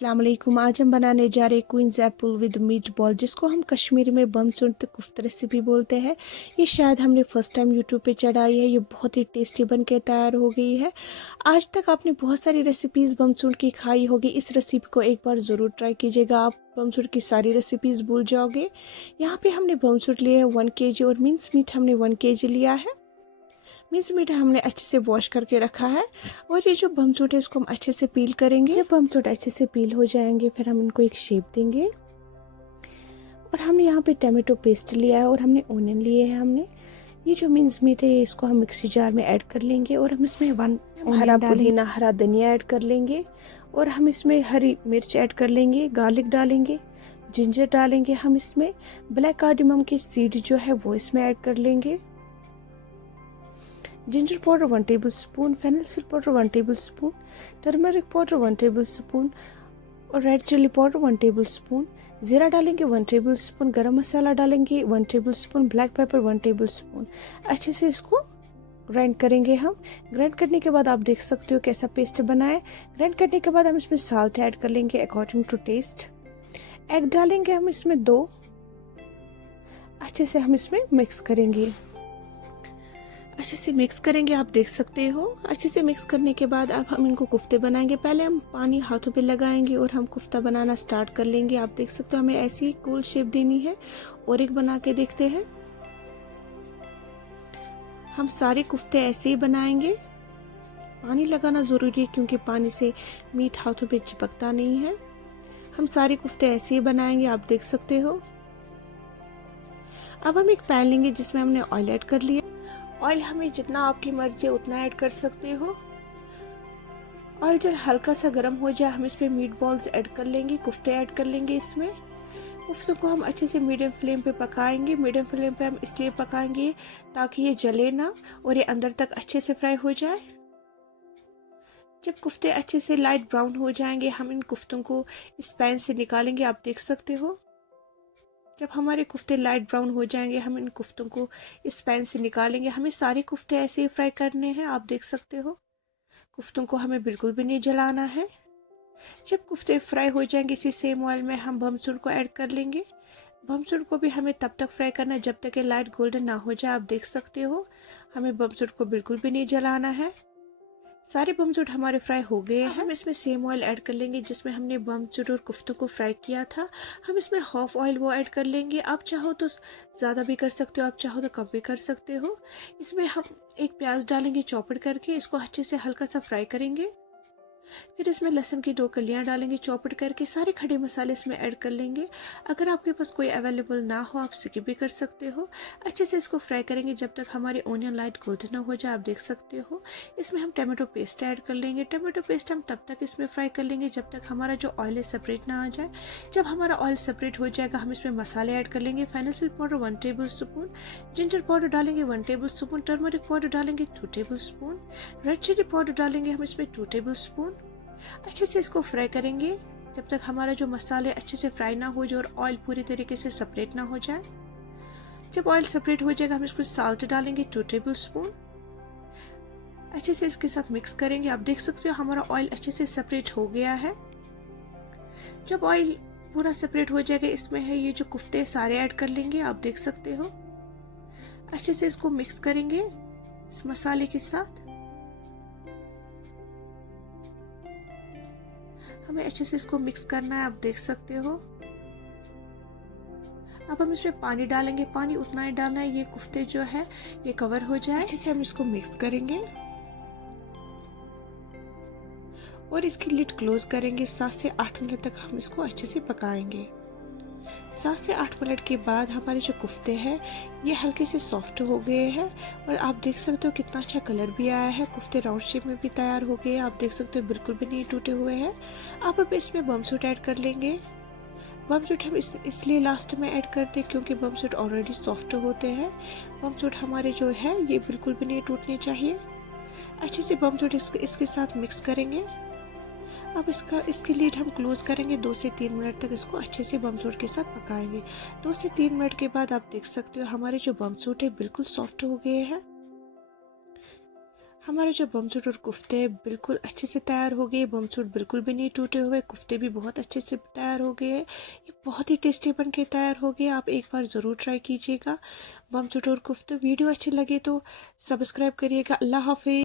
अस्सलाम वालेकुम। आज हम बनाने जा रहे हैं queens apple with meat ball, जिसको हम कश्मीरी में बमचूट कुफ्ता रेसिपी बोलते हैं। ये शायद हमने फर्स्ट टाइम यूट्यूब पे चढ़ाई है। ये बहुत ही टेस्टी बन के तैयार हो गई है। आज तक आपने बहुत सारी रेसिपीज़ बमचूट की खाई होगी, इस रेसिपी को एक बार ज़रूर ट्राई कीजिएगा। आप बमचूट की सारी रेसिपीज़ भूल जाओगे। यहाँ पे हमने बमचूट लिए है 1 kg और मिन्स मीट हमने 1 kg लिया है। मिन्स मीट हमने अच्छे से वॉश करके रखा है और ये जो बमचूट है इसको हम अच्छे से पील करेंगे। जब बमचूट अच्छे से पील हो जाएंगे फिर हम इनको एक शेप देंगे। और हमने यहाँ पे टमाटो पेस्ट लिया है और हमने ओनियन लिए हैं। हमने ये जो मिन्स मीट है इसको हम मिक्सी जार में ऐड कर लेंगे और हम इसमें हरा पुदीना हरा धनिया ऐड कर लेंगे और हम इसमें हरी मिर्च ऐड कर लेंगे, गार्लिक डालेंगे, जिंजर डालेंगे। हम इसमें ब्लैक कार्डमम की सीड जो है वो इसमें ऐड कर लेंगे। Ginger powder 1 table spoon, fennel seed powder 1 table spoon, turmeric powder 1 table spoon और red chilli powder 1 table spoon, जीरा डालेंगे 1 टेबल स्पून, गरम मसाला डालेंगे 1 table spoon, black pepper 1 table spoon. अच्छे से इसको ग्राइंड करेंगे हम। ग्राइंड करने के बाद आप देख सकते हो कैसा पेस्ट बना है। ग्राइंड करने के बाद हम इसमें साल्ट ऐड कर लेंगे अकॉर्डिंग टू टेस्ट। एग डालेंगे हम इसमें 2। अच्छे से हम इसमें मिक्स करेंगे। अच्छे से मिक्स करेंगे, आप देख सकते हो। अच्छे से मिक्स करने के बाद अब हम इनको कुफ्ते बनाएंगे। पहले हम पानी हाथों पे लगाएंगे और हम कुफ्ता बनाना स्टार्ट कर लेंगे। आप देख सकते हो हमें ऐसी गोल शेप देनी है। और एक बना के देखते हैं। हम सारे कुफ्ते ऐसे ही बनाएंगे। पानी लगाना ज़रूरी है क्योंकि पानी से मीट हाथों पे चिपकता नहीं है। हम सारे कुफ्ते ऐसे ही बनाएंगे, आप देख सकते हो। अब हम एक पैन लेंगे जिसमें हमने ऑयल ऐड कर लिया। ऑयल हमें जितना आपकी मर्जी है उतना ऐड कर सकते हो। ऑयल जब हल्का सा गर्म हो जाए हम इसमें मीट बॉल्स ऐड कर लेंगे, कुफ्ते ऐड कर लेंगे। इसमें कुफ्तों को हम अच्छे से मीडियम फ्लेम पे पकाएंगे। मीडियम फ्लेम पे हम इसलिए पकाएंगे ताकि ये जले ना और ये अंदर तक अच्छे से फ्राई हो जाए। जब कुफ्ते अच्छे से लाइट ब्राउन हो जाएंगे हम इन कुफ्तों को इस पैन से निकालेंगे, आप देख सकते हो। जब हमारे कुफ्ते लाइट ब्राउन हो जाएंगे हम इन कुफ्तों को इस पैन से निकालेंगे। हमें सारे कुफ्ते ऐसे ही फ्राई करने हैं, आप देख सकते हो। कुफ्तों को हमें बिल्कुल भी नहीं जलाना है। जब कुफ्ते फ्राई हो जाएंगे इसी सेम ऑयल में हम बमचूट को ऐड कर लेंगे। बमचूट को भी हमें तब तक फ्राई करना है जब तक ये लाइट गोल्डन ना हो जाए, आप देख सकते हो। हमें बमचूट को बिल्कुल भी नहीं जलाना है। सारे बमचूट हमारे फ्राई हो गए हैं। हम इसमें सेम ऑयल ऐड कर लेंगे जिसमें हमने बमचूट और कुफ्तों को फ्राई किया था। हम इसमें हाफ ऑयल वो ऐड कर लेंगे। आप चाहो तो ज़्यादा भी कर सकते हो, आप चाहो तो कम भी कर सकते हो। इसमें हम एक प्याज डालेंगे चॉपर करके, इसको अच्छे से हल्का सा फ्राई करेंगे। फिर इसमें लहसुन की 2 कलियां डालेंगे चॉपर करके। सारे खड़े मसाले इसमें ऐड कर लेंगे। अगर आपके पास कोई अवेलेबल ना हो आप स्किप भी कर सकते हो। अच्छे से इसको फ्राई करेंगे जब तक हमारे ओनियन लाइट गोल्डन हो जाए, आप देख सकते हो। इसमें हम टमाटो पेस्ट ऐड कर लेंगे। टमाटो पेस्ट हम तब तक इसमें फ्राई कर लेंगे जब तक हमारा जो ऑयल है सेपरेट ना आ जाए। जब हमारा ऑयल सेपरेट हो जाएगा हम इसमें मसाले ऐड कर लेंगे। Fennel seed powder 1 table spoon, ginger powder डालेंगे 1 टेबल स्पून, टर्मरिक पाउडर डालेंगे 2 table spoon, red chilli powder डालेंगे हम इसमें 2 टेबल स्पून। अच्छे से इसको फ्राई करेंगे जब तक हमारा जो मसाले अच्छे से फ्राई ना हो जाए और ऑयल पूरी तरीके से सेपरेट ना हो जाए। जब ऑयल सेपरेट हो जाएगा हम इसमें साल्ट डालेंगे 2 टेबल स्पून। अच्छे से इसके साथ मिक्स करेंगे। आप देख सकते हो हमारा ऑयल अच्छे से सेपरेट हो गया है। जब ऑयल पूरा सेपरेट हो जाएगा इसमें है ये जो कुफ्ते सारे ऐड कर लेंगे, आप देख सकते हो। अच्छे से इसको मिक्स करेंगे इस मसाले के साथ। हमें अच्छे से इसको मिक्स करना है, आप देख सकते हो। अब हम इसमें पानी डालेंगे। पानी उतना ही डालना है ये कुफ्ते जो है ये कवर हो जाए। अच्छे से हम इसको मिक्स करेंगे और इसकी लिड क्लोज करेंगे। 7 से 8 मिनट तक हम इसको अच्छे से पकाएंगे। 7 से 8 मिनट के बाद हमारे जो कुफ्ते हैं ये हल्के से सॉफ्ट हो गए हैं और आप देख सकते हो कितना अच्छा कलर भी आया है। कुफ्ते राउंड शेप में भी तैयार हो गए हैं, आप देख सकते हो बिल्कुल भी नहीं टूटे हुए हैं। अब इसमें बमचूट ऐड कर लेंगे। बमचूट हम इसलिए लास्ट में ऐड करते हैं क्योंकि बमचूट ऑलरेडी सॉफ्ट होते हैं। बमचूट हमारे जो है ये बिल्कुल भी नहीं टूटने चाहिए। अच्छे से बमचूट इसके साथ मिक्स करेंगे। अब इसकी लीड हम क्लोज करेंगे। 2 से 3 मिनट तक इसको अच्छे से बमचूट के साथ पकाएंगे। 2 से 3 मिनट के बाद आप देख सकते हो हमारे जो बमचूट है बिल्कुल सॉफ्ट हो गए हैं। हमारे जो बमसूट और कुफ्ते बिल्कुल अच्छे से तैयार हो गए। बमसूट बिल्कुल भी नहीं टूटे हुए, कुफ्ते भी बहुत अच्छे से तैयार हो गए। ये बहुत ही टेस्टी बन के तैयार हो गए। आप एक बार ज़रूर ट्राई कीजिएगा बमसूट और कुफ्ते। वीडियो अच्छी लगे तो सब्सक्राइब करिएगा। अल्लाह हाफिज़।